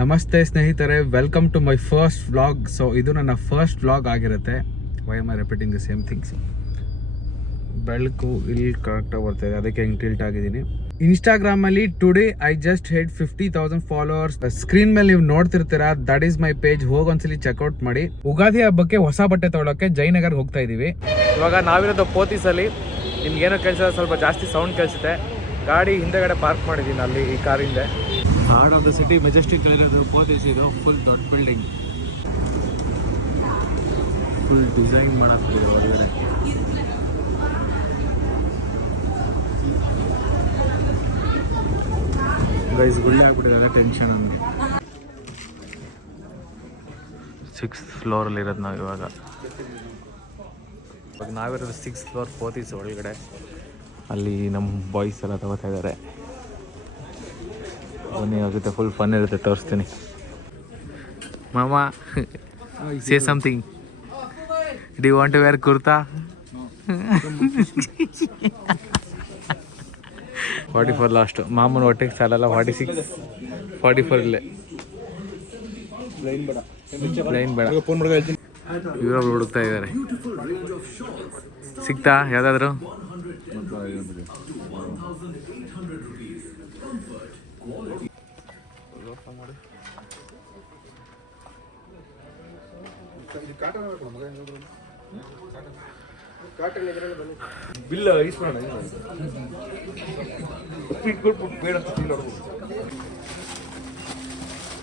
ನಮಸ್ತೆ ಸ್ನೇಹಿತರೆ, welcome to my first vlog. So ಇದು ನನ್ನ ಫಸ್ಟ್ ವ್ಲಾಗ್ ಆಗಿರುತ್ತೆ. Why am I repeating the same things. ಬೆಳಕು ಇಲ್ಲಿ ಕರೆಕ್ಟಾಗಿ ಬರ್ತಾಯಿದೆ, ಅದಕ್ಕೆ ಹಿಂಗೆ ಟಿಲ್ಟ್ ಆಗಿದ್ದೀನಿ. ಇನ್ಸ್ಟಾಗ್ರಾಮಲ್ಲಿ today I just had 50,000 followers. Screen ಮೇಲೆ ನೀವು ನೋಡ್ತಿರ್ತೀರಾ, ದಟ್ ಈಸ್ ಮೈ ಪೇಜ್. ಹೋಗೊಂದ್ಸಲಿ ಚೆಕ್ಔಟ್ ಮಾಡಿ. ಉಗಾದಿ ಹಬ್ಬಕ್ಕೆ ಹೊಸ ಬಟ್ಟೆ ತೊಗೊಳಕ್ಕೆ ಜಯನಗರ್ ಹೋಗ್ತಾ ಇದೀವಿ. ಇವಾಗ ನಾವಿರೋದು ಪೋತಿಸಲ್ಲಿ. ನಿಮ್ಗೇನೋ ಕೆಲಸ ಸ್ವಲ್ಪ ಜಾಸ್ತಿ ಸೌಂಡ್ ಕೇಳಿಸುತ್ತೆ. ಗಾಡಿ ಹಿಂದೆಗಡೆ ಪಾರ್ಕ್ ಮಾಡಿದ್ದೀನಿ ಅಲ್ಲಿ ಈ ಕಾರಿಂದ. Heart of the city Majestic ಇರೋದು ಪೋತಿಸ್. ಇದು ಫುಲ್ ದೊಡ್ಡ ಬಿಲ್ಡಿಂಗ್, ಫುಲ್ ಡಿಸೈನ್ ಮಾಡಾಕ್ತಿದೆ ಒಳಗಡೆ. ಗೈಸ್ ಗುಳ್ಳೆ ಆಗ್ಬಿಟ್ಟಿದೆ, ಅದೇ ಟೆನ್ಷನ್ ನನಗೆ. 6th ಫ್ಲೋರಲ್ಲಿ ಇರೋದು ನಾವು ಇವಾಗ ನಾವಿರೋದು 6th ಫ್ಲೋರ್ ಪೋತಿಸ್ ಒಳಗಡೆ. ಅಲ್ಲಿ ನಮ್ಮ ಬಾಯ್ಸ್ ಎಲ್ಲ ತಗೋತಾ ಇದ್ದಾರೆ. ಬನ್ನಿ, ಆಗುತ್ತೆ, ಫುಲ್ ಫನ್ ಇರುತ್ತೆ, ತೋರಿಸ್ತೀನಿ. ಮಾಮ, say something. Do you want to wear kurta? 44 last. ಮಾಮೂಲು ಹೊಟ್ಟೆಗೆ ಸಾಲಲ್ಲ. 46, 44 ಇಲ್ಲೇ. ಲೈನ್ ಬೇಡ. ಇವರು ಹುಡುಕ್ತಾ ಇದ್ದಾರೆ. ಸಿಗ್ತಾ ಯಾವುದಾದ್ರು? ಬಿಲ್ ಇಸ್ಕೊಳ್ಳೋಣ.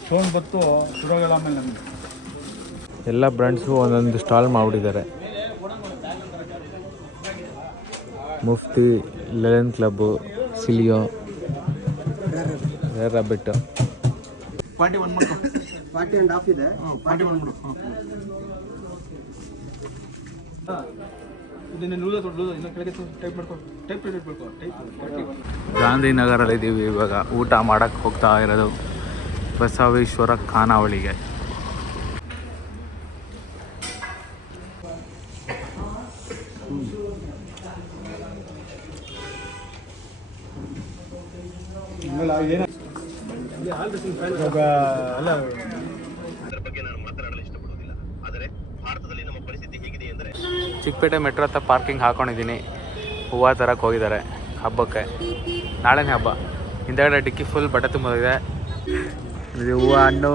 ಸೌಂಡ್ ಬತ್ತು ಶುರುವಾಗಲ್ಲ ಆಮೇಲೆ ನಮಗೆ. ಎಲ್ಲ ಬ್ರ್ಯಾಂಡ್ಸು ಒಂದೊಂದು ಸ್ಟಾಲ್ ಮಾಡಿಬಿಟ್ಟಿದ್ದಾರೆ. Mufti, Linen Club, Celio, Rare Rabbit. 41 ಮಾಡ್ಕೊ. 40.5 ಇದೆ. 41 ಮಾಡು. ಗಾಂಧಿನಗರಲ್ಲಿ ಇದ್ದೀವಿ ಇವಾಗ. ಊಟ ಮಾಡಕ್ಕೆ ಹೋಗ್ತಾ ಇರೋದು ಬಸವೇಶ್ವರ ಖಾನಾವಳಿಗೆ. ಚಿಕ್ಕಪೇಟೆ ಮೆಟ್ರೋ ಹತ್ರ ಪಾರ್ಕಿಂಗ್ ಹಾಕೊಂಡಿದ್ದೀನಿ. ಹೂವು ತರಕ್ಕೆ ಹೋಗಿದ್ದಾರೆ ಹಬ್ಬಕ್ಕೆ. ನಾಳೆನೇ ಹಬ್ಬ. ಹಿಂದೆಗಡೆ ಡಿಕ್ಕಿ ಫುಲ್ ಬಟ್ಟೆ ತುಂಬೋದಿದೆ. ಇದು ಹೂವು, ಹಣ್ಣು,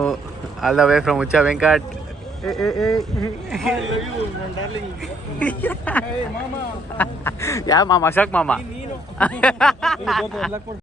all the way from Huccha Venkat. ಯಾ ಮಾಮ? ಅಶೋಕ್ ಮಾಮ.